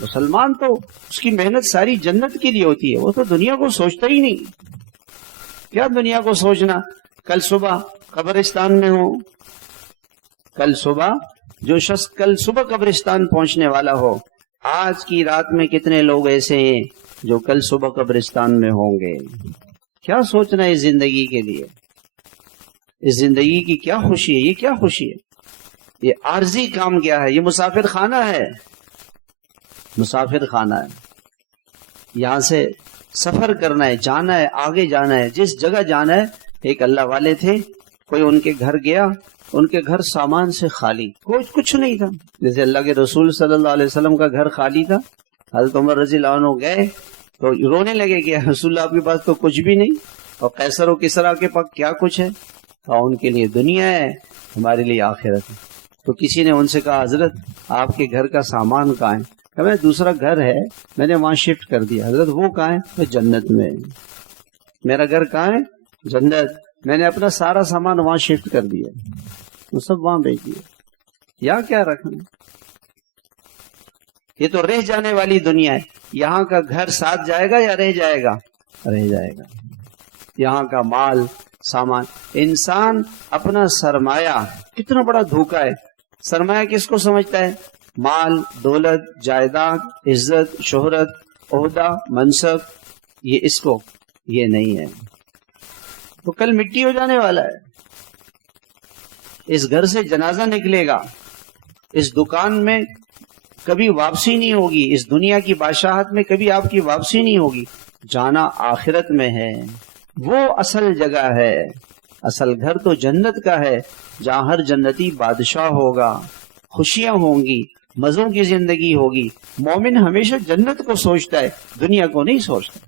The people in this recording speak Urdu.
مسلمان تو اس کی محنت ساری جنت کے لیے ہوتی ہے، وہ تو دنیا کو سوچتا ہی نہیں. کیا دنیا کو سوچنا؟ کل صبح قبرستان میں ہو، کل صبح جو شخص کل صبح قبرستان پہنچنے والا ہو، آج کی رات میں کتنے لوگ ایسے ہیں جو کل صبح قبرستان میں ہوں گے. کیا سوچنا ہے اس زندگی کے لیے؟ اس زندگی کی کیا خوشی ہے؟ یہ کیا خوشی ہے؟ یہ عارضی کام کیا ہے؟ یہ مسافر خانہ ہے، مسافر خانہ ہے. یہاں سے سفر کرنا ہے، جانا ہے، آگے جانا ہے، جس جگہ جانا ہے. ایک اللہ والے تھے، کوئی ان کے گھر گیا، ان کے گھر سامان سے خالی، کچھ نہیں تھا. جیسے اللہ کے رسول صلی اللہ علیہ وسلم کا گھر خالی تھا، حضرت عمر رضی اللہ عنہ گئے تو رونے لگے کہ رسول اللہ آپ کے پاس تو کچھ بھی نہیں، اور قیصر و کسریٰ کے پاس کیا کچھ ہے؟ اور ان کے لیے دنیا ہے، ہمارے لیے آخرت ہے. تو کسی نے ان سے کہا حضرت آپ کے گھر کا سامان کہاں ہے؟ کہ میں دوسرا گھر ہے، میں نے وہاں شفٹ کر دیا. حضرت وہ کہاں ہے؟ وہ جنت میں. میرا گھر کہاں ہے؟ جنت. میں نے اپنا سارا سامان وہاں شفٹ کر دیا، وہ سب وہاں بھیج دیا. یا کیا رکھنا؟ یہ تو رہ جانے والی دنیا ہے. یہاں کا گھر ساتھ جائے گا یا رہ جائے گا؟ رہ جائے گا. یہاں کا مال سامان. انسان اپنا سرمایہ، کتنا بڑا دھوکہ ہے. سرمایہ کس کو سمجھتا ہے؟ مال، دولت، جائیداد، عزت، شہرت، عہدہ، منصب، یہ اس کو، یہ نہیں ہے. تو کل مٹی ہو جانے والا ہے. اس گھر سے جنازہ نکلے گا، اس دکان میں کبھی واپسی نہیں ہوگی، اس دنیا کی بادشاہت میں کبھی آپ کی واپسی نہیں ہوگی. جانا آخرت میں ہے، وہ اصل جگہ ہے. اصل گھر تو جنت کا ہے، جہاں ہر جنتی بادشاہ ہوگا، خوشیاں ہوں گی، مزوں کی زندگی ہوگی. مومن ہمیشہ جنت کو سوچتا ہے، دنیا کو نہیں سوچتا.